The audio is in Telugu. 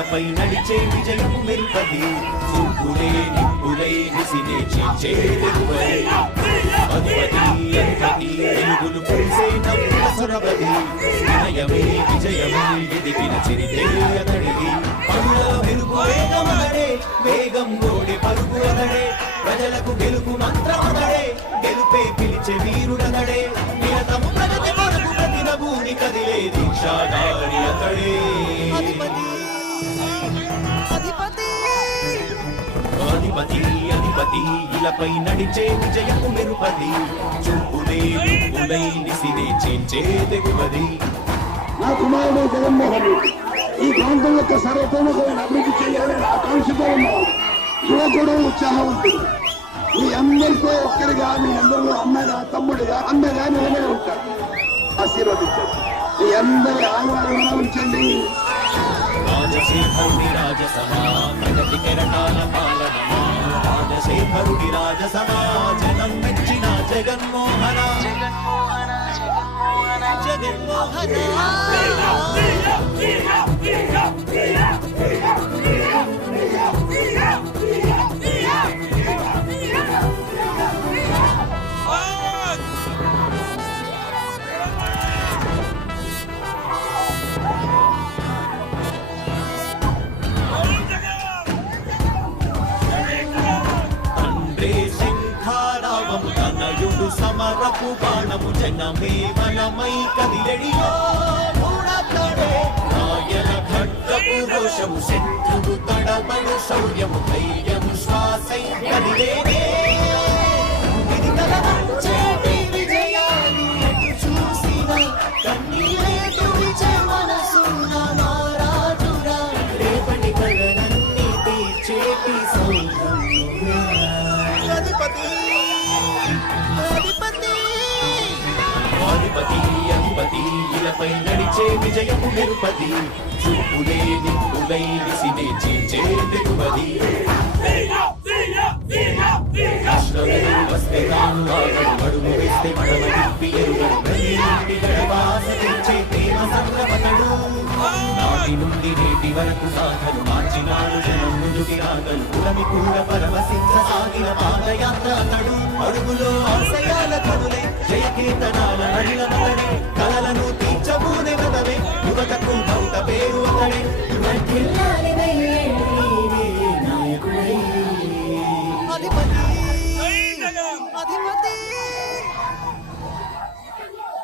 ఇలపై నడిచే విజయము మెరుపది చూపులే నిప్పులై విసినే చేరువై అధిపతి అధిపతి వెలుగులు కురిసే నవ్వుల సురవది వినయమే విజయమే ఎదిగిన చిరితే అతడిది పనులలో మెరుపు వేగమనడే వేగం ఓడే పరుగు అతడే ప్రజలకు గెలుపు మంత్రమతడే గెలుపే పిలిచే వీరుడతడే నిరతము ప్రగతి కొరకు ప్రతి నభూని కదిలే దీక్షాదారి అతడే అధిపతి అధిపతి ఇలపై నడిచే విజయము మెరుపది చూపులే నిప్పులై నిసినే చేంచే తెగువది. నా కుమారుడు జగన్మోహన్ రెడ్డి ఈ ప్రాంతం యొక్క సర్వతోముఖమైన అభివృద్ధి చేయాలని ఆకాంక్షతో ఉన్నాం. యువకుడు ఉత్సాహవంతుడు మీ అందరితో ఒక్కరిగా మీ అందరిలో అమ్మగా తమ్ముడిగా అన్నగా నిలబడి ఉంటారు. ఆశీర్వదించండి. మీ అందరి ఆహ్వానం ఉంచండి. రాజశేఖరుడి రాజసమా ప్రగతి కెరటాల పాలనమా రాజశేఖరుడి రాజసమా జనం మెచ్చిన జగన్మోహన జగన్మోహన సమరపు బాణము జనమే వనమై కదిలెడియో మూడతడే రాయల ఖడ్గపు రోషము శత్రువు తడబడు శౌర్యము ధైర్యము శ్వాసై కదిలేనే ఇది కలవంచేటి విజయాలు ఎటు చూసిన కన్నీరే తుడిచే మనసున మారాజురా రేపటి కలలన్నీ తీర్చేటి అధిపతి ఇలపై నడిచే విజయము మెరుపది చూపులే నిప్పులై విసినే చేంచే తెగువది కృష్ణుడు వస్తే తాను ఆగడు అడుగు వేస్తే మడమ తిప్పి ఎరుగడు గడవాస తెచ్చే ప్రేమ సంగ్రమతడు నాటి నుండి నేటి వరకు సాధను మార్చినాడు జనం ముందుకి రాగలు పురమి కూడా పరవశించ సాగిన పాదయాత్ర అతడు అడుగులో ఆశయాల కడులే జయకీర్తనాల నడిలమతడే కలలను తీర్చబూనే వ్రతమే యువతకు భౌత పేరు అతడే నాయకుడై అధిపతి